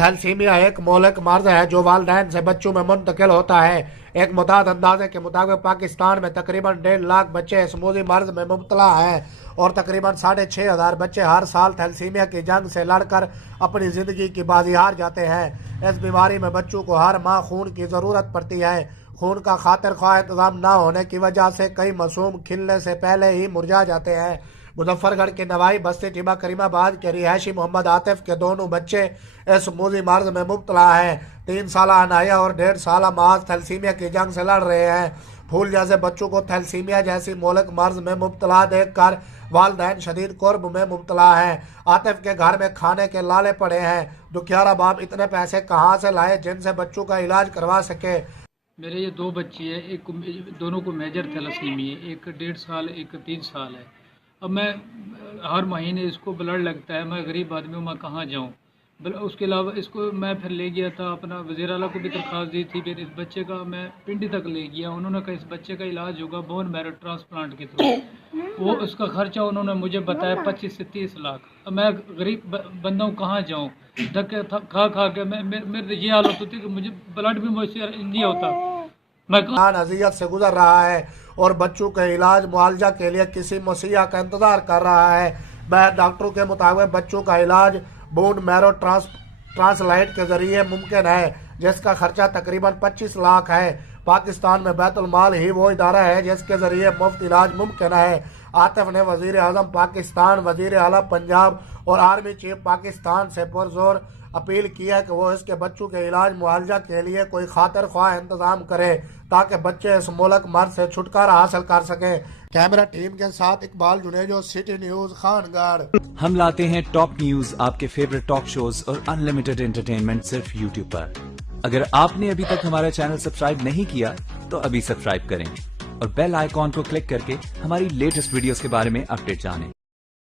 Thalassaemia एक मौलिक मर्ज है जो वालिदैन से बच्चों में मुंतकिल होता है। एक मुताद अंदाजे के मुताबिक पाकिस्तान में तकरीबन 1.5 लाख बच्चे इस मूजी मर्ज में मुब्तला हैं और तकरीबन 6,500 बच्चे हर साल थैलेसीमिया की जंग से लड़कर अपनी जिंदगी की बाजी हार जाते हैं। इस बीमारी में बच्चों को हर माह खून की जरूरत पड़ती है। खून का खातिर ख्वाह इंतजाम न होने की वजह से कई मासूम खिलने से पहले ही मुरझा जाते हैं। मुजफ्फरगढ़ के नवाई बस्ती टिमा करीमाबाद के रिहायशी मोहम्मद आतिफ के दोनों बच्चे इस मूजी मर्ज में मुब्तला हैं। 3 साल अनाया और 1.5 साल माज थैलेसीमिया की जंग से लड़ रहे हैं। फूल जैसे बच्चों को थैलेसीमिया जैसी मौलिक मर्ज में मुब्तला देखकर वालिदैन शदीद कुर्ब में मुब्तला हैं। आतिफ के घर में खाने के लाले पड़े हैं। दुखियारा बाप इतने पैसे कहाँ से लाए जिनसे बच्चों का इलाज करवा सके। मेरे ये 2 बच्चे हैं, दोनों को मेजर थैलेसीमिया है, एक 1.5 साल एक 3 साल है। अब मैं हर महीने इसको ब्लड लगता है, मैं गरीब आदमी हूँ, मैं कहाँ जाऊँ। उसके अलावा इसको मैं फिर ले गया था अपना वज़ीर आला को भी दरख्वास्त दी थी, फिर इस बच्चे का मैं पिंडी तक ले गया। उन्होंने कहा इस बच्चे का इलाज होगा बोन मैरो ट्रांसप्लांट के थ्रू। वो उसका खर्चा उन्होंने मुझे बताया 25 से 30 लाख। अब मैं गरीब बंदा हूँ, कहाँ जाऊँ। धक्के खा खा के मेरे ये हालत होती कि मुझे ब्लड भी मुझसे नहीं होता। मैं अजियत से गुजर रहा है और बच्चों के इलाज मुआवजा के लिए किसी मुसीहा का इंतजार कर रहा है। मैं डॉक्टरों के मुताबिक बच्चों का इलाज बोन मैरो ट्रांसलाइट के जरिए मुमकिन है, जिसका खर्चा तकरीबन 25 लाख है। पाकिस्तान में बैतुल माल ही वो इदारा है जिसके जरिए मुफ्त इलाज मुमकिन है। आतिफ ने वजीर आजम पाकिस्तान, वजीर आला पंजाब और आर्मी चीफ पाकिस्तान से पुरजोर अपील की है कि वो इसके बच्चों के इलाज मुआवजा के लिए कोई खातिर ख्वाह इंतजाम करे ताकि बच्चे इस मुल्क मर्ज से छुटकारा हासिल कर सके। कैमरा टीम के साथ इकबाल जुनेजो, सिटी न्यूज, खानगढ़। हम लाते हैं टॉप न्यूज, आपके फेवरेट टॉक शोज और अनलिमिटेड एंटरटेनमेंट सिर्फ यूट्यूब पर। अगर आपने अभी तक हमारा चैनल सब्सक्राइब नहीं किया तो अभी सब्सक्राइब करें और बेल आइकॉन को क्लिक करके हमारी लेटेस्ट वीडियोस के बारे में अपडेट जानें।